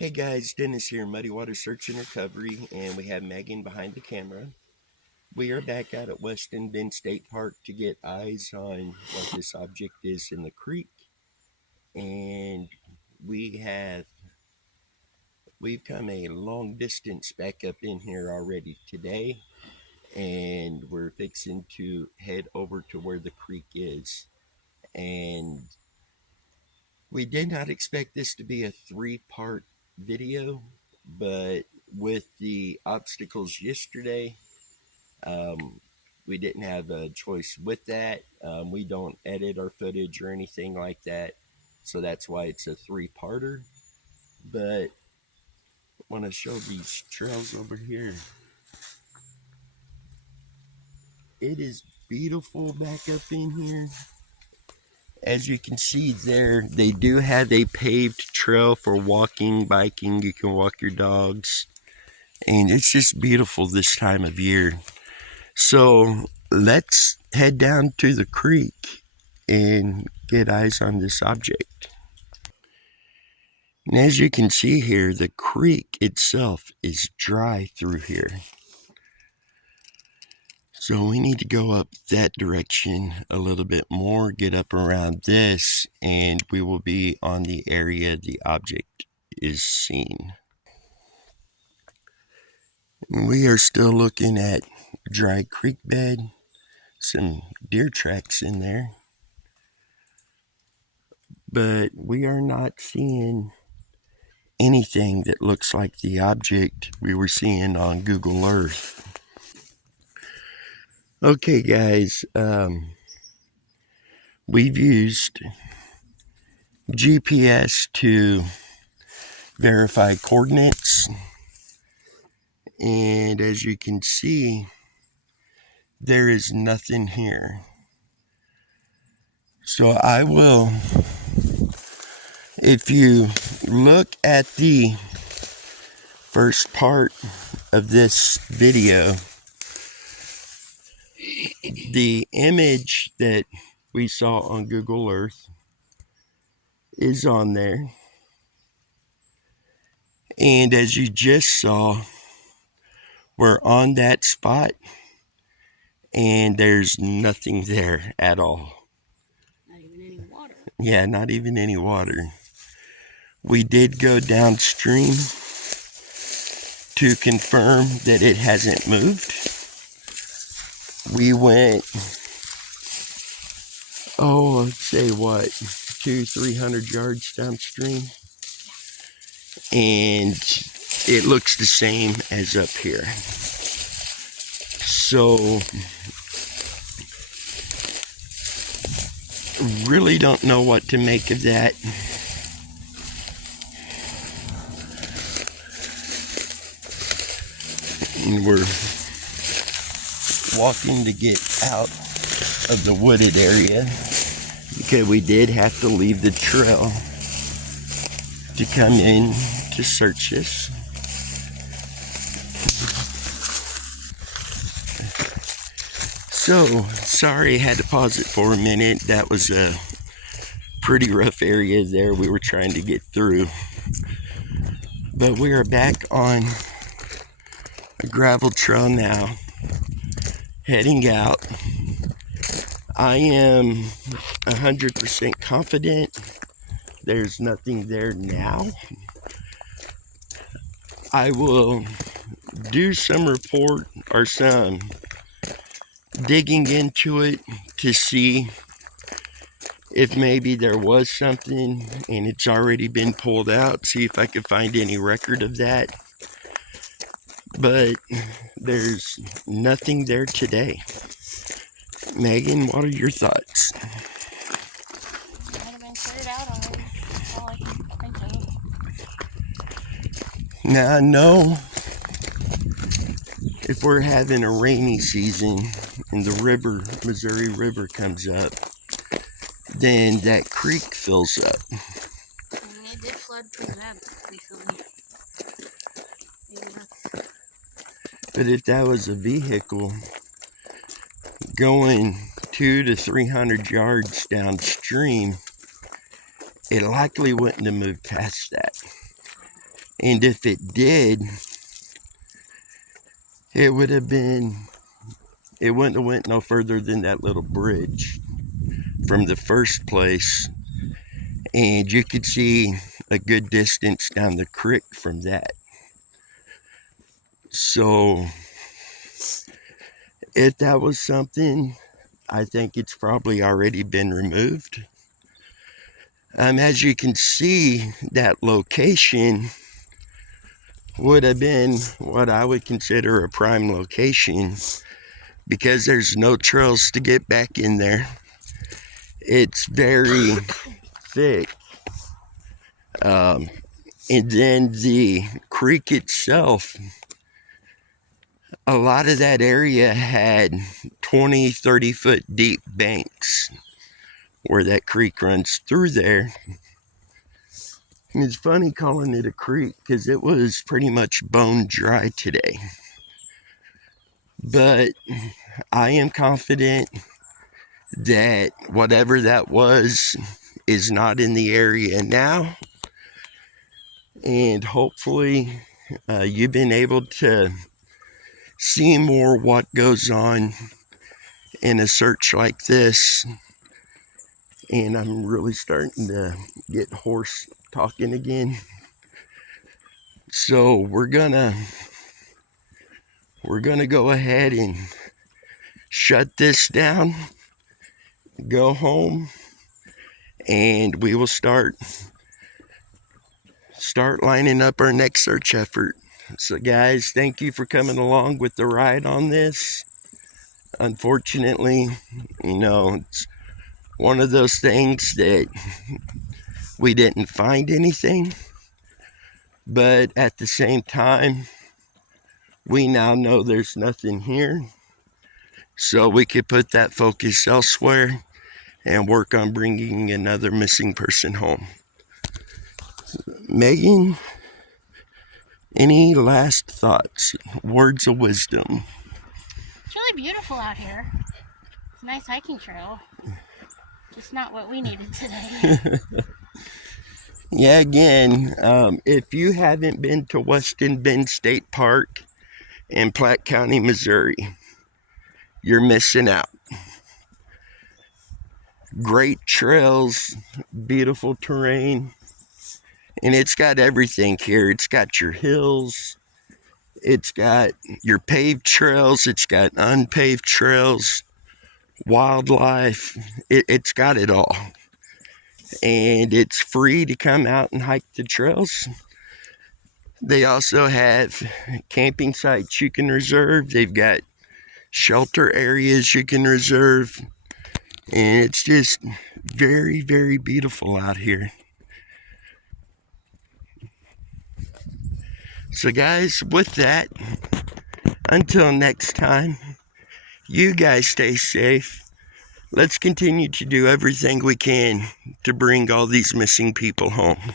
Hey guys, Dennis here, Muddy Water Search and Recovery, and we have Megan behind the camera. We are back out at Weston Bend State Park to get eyes on what this object is in the creek. And we have we've come a long distance back up in here already today, and we're fixing to head over to where the creek is. And we did not expect this to be a three-part video, but with the obstacles yesterday, um, we didn't have a choice with that. We don't edit our footage or anything like that, so that's why it's a three-parter. But I want to show these trails over here. It is beautiful back up in here. As you can see there, they do have a paved trail for walking, biking. You can walk your dogs. And it's just beautiful this time of year. So let's head down to the creek and get eyes on this object. And as you can see here, the creek itself is dry through here. So we need to go up that direction a little bit more, get up around this, and we will be on the area the object is seen. We are still looking at dry creek bed, some deer tracks in there, but we are not seeing anything that looks like the object we were seeing on Google Earth. Okay guys, we've used GPS to verify coordinates, and as you can see, there is nothing here. So I will, if you look at the first part of this video, the image that we saw on Google Earth is on there. And as you just saw, we're on that spot and there's nothing there at all. Not even any water. Yeah, not even any water. We did go downstream to confirm that it hasn't moved. We went, let's say what, 200-300 yards downstream, and it looks the same as up here. So really don't know what to make of that. And we're walking to get out of the wooded area because we did have to leave the trail to come in to search this. So sorry I had to pause it for a minute. That was a pretty rough area there we were trying to get through. But we are back on a gravel trail now, heading out. I am 100% confident there's nothing there now. I will do some report or some digging into it to see if maybe there was something and it's already been pulled out, see if I could find any record of that. But there's nothing there today. Megan, what are your thoughts? Might have been cleared out already. That's all I can think of. Now I know if we're having a rainy season and the river, Missouri River, comes up, then that creek fills up. It did flood pretty bad recently. Yeah. But if that was a vehicle going 200 to 300 yards downstream, it likely wouldn't have moved past that. And if it did, it would have been, it wouldn't have went no further than that little bridge from the first place. And you could see a good distance down the creek from that. So if that was something, I think it's probably already been removed. As you can see, that location would have been what I would consider a prime location because there's no trails to get back in there. It's very thick. And then the creek itself, a lot of that area had 20, 30 foot deep banks where that creek runs through there. And it's funny calling it a creek because it was pretty much bone dry today. But I am confident that whatever that was is not in the area now. And hopefully you've been able to see more what goes on in a search like this. And I'm really starting to get hoarse talking again. So we're gonna go ahead and shut this down, go home, and we will start lining up our next search effort. So guys, thank you for coming along with the ride on this. Unfortunately, it's one of those things that we didn't find anything, but at the same time, we now know there's nothing here, so we could put that focus elsewhere and work on bringing another missing person home. Megan, any last thoughts, words of wisdom? It's really beautiful out here. It's a nice hiking trail. Just not what we needed today. Yeah, again, if you haven't been to Weston Bend State Park in Platte County, Missouri, you're missing out. Great trails, beautiful terrain, and it's got everything here. It's got your hills, it's got your paved trails, it's got unpaved trails, wildlife, it's got it all. And it's free to come out and hike the trails. They also have camping sites you can reserve. They've got shelter areas you can reserve. And it's just very, very beautiful out here. So guys, with that, until next time, you guys stay safe. Let's continue to do everything we can to bring all these missing people home.